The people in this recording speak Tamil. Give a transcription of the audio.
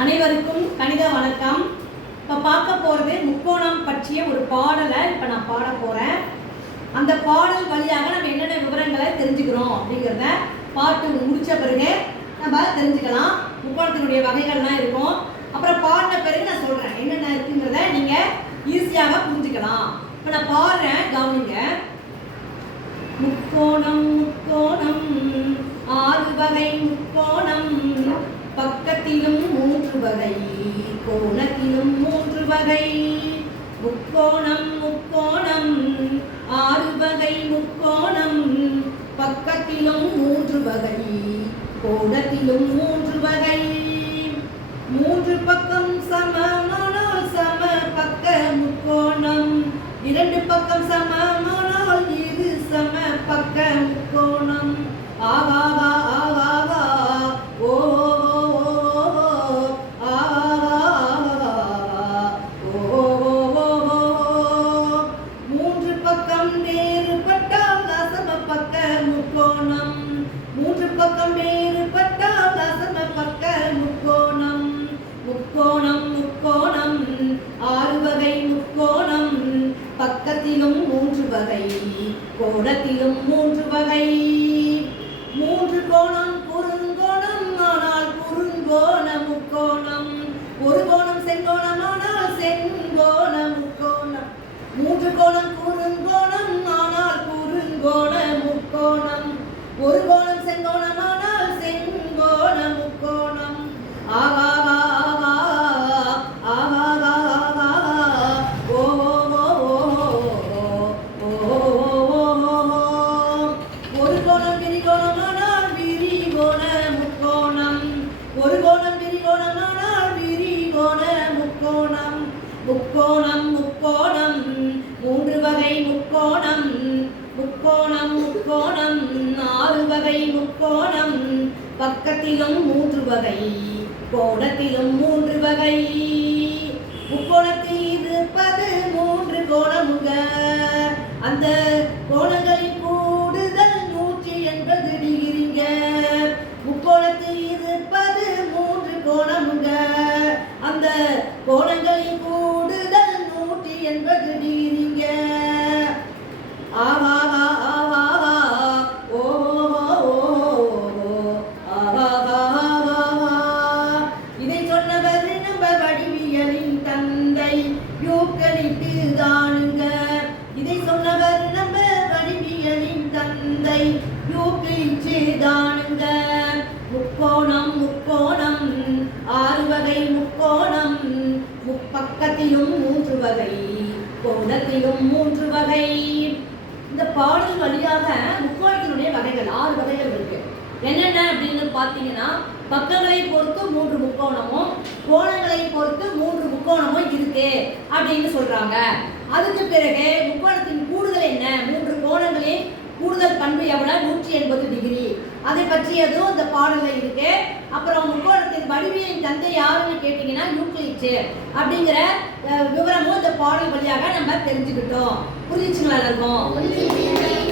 அனைவருக்கும் கணித வணக்கம். இப்போ பார்க்க போகிறது முக்கோணம் பற்றிய ஒரு பாடலை இப்போ நான் பாட போகிறேன். அந்த பாடல் வழியாக நம்ம என்னென்ன விவரங்களை தெரிஞ்சுக்கிறோம் அப்படிங்கிறத பாட்டு முடித்த பிறகு நம்ம தெரிஞ்சுக்கலாம். முக்கோணத்தினுடைய வகைகள்லாம் இருக்கும். அப்புறம் பாடின பிறகு நான் சொல்கிறேன் என்னென்ன இருக்குங்கிறத நீங்கள் ஈஸியாக புரிஞ்சுக்கலாம். இப்போ நான் பாடுறேன், கவனிங்க. முக்கோணம் முக்கோணம் ஆறு வகை முக்கோணம், பக்கத்திலும் மூன்று வகை, கோணத்திலும் மூன்று வகை. முக்கோணம் முக்கோணம் ஆறு வகை முக்கோணம், பக்கத்திலும் மூன்று வகை, கோணத்திலும் மூன்று வகை. மூன்று பக்கம் சமமானால் சம பக்க முக்கோணம், இரண்டு பக்கம் சமமானால் இரு சம பக்க முக்கோணம். ஆகாகா ஆகாகா ஓ மூன்று பக்கம் வேறுபட்டால் அசம பக்க முக்கோணம், மூன்று பக்கம் வேறுபட்டால் அசம பக்க முக்கோணம். முக்கோணம் முக்கோணம் ஆறு வகை முக்கோணம், பக்கத்திலும் மூன்று வகை, கோணத்திலும் மூன்று வகை. மூன்று கோணம் குறுங்கோணம் ஆனால் குறுங்கோண முக்கோணம், ஒரு கோணம் செங்கோணம் ஆனால் செங்கோண முக்கோணம். மூன்று கோணம் குறுங்கோணம் ஆனால் குறுங்கோண முக்கோணம், ஒரு கோணம் செங்கோணம் ஆனால் செங்கோண முக்கோணம். ஆகாகா ஆகாகா ஆகாகா ஓ ஒரு கோணம் விரிகோணமானால் விரிகோண முக்கோணம், ஒரு கோணம் விரிகோணமானால் விரிகோண முக்கோணம். முக்கோணம் முக்கோணம் மூன்று வகை முக்கோணம், முக்கோணம் முக்கோணம் ஆறு வகை முக்கோணம், பக்கத்திலும் மூன்று வகை, கோணத்திலும் மூன்று வகை. முக்கோணத்தில் இருப்பது மூன்று கோணமுக, அந்த கோணங்களின் கூடுதல் 180 டிகிரிங்க. முக்கோணத்தில் இருப்பது மூன்று கோணமுக, அந்த கோணங்களின் கூடுதல் 180 டிகிரிங்க. ஆகாகா ஆகாகா ஓ ஆகாகா ஆகாகா. இதை சொன்னவர் நம்ம வடிவியலின் தந்தை யூக்ளிட்டு தானுங்க. இதை சொன்னவர் நம்ம வடிவியலின் தந்தை யூக்ளிட்டு தானுங்க. முக்கோணம் முக்கோணம் ஆறு வகை முக்கோணம், முப்பக்கத்திலும் மூன்று வகை, கோணத்திலும் மூன்று வகை. இந்த பாடல் வழியாக முக்கோணத்தினுடைய வகைகள் 6 வகைகள் இருக்கு. என்னென்ன அப்படின்னு பார்த்தீங்கன்னா, பக்கங்களை பொறுத்து மூன்று முக்கோணமும் கோணங்களை பொறுத்து மூன்று முக்கோணமும் இருக்கு அப்படின்னு சொல்றாங்க. அதுக்கு பிறகு முக்கோணத்தின் கூடுதல் என்ன, மூன்று கோணங்களின் கூடுதல் பண்பு எவ்வளவு, 180 டிகிரி, அதை பற்றியதும் இந்த பாடல்ல இருக்கு. அப்புறம் முக்கோணத்தின் வடிவியலின் தந்தை யாருன்னு கேட்டீங்கன்னா யூக்ளிட் அப்படிங்கிற விவரமும் இந்த பாடல் வழியாக நம்ம தெரிஞ்சுக்கிட்டோம். புரிஞ்சுச்சுங்களா எல்லாருக்கும்?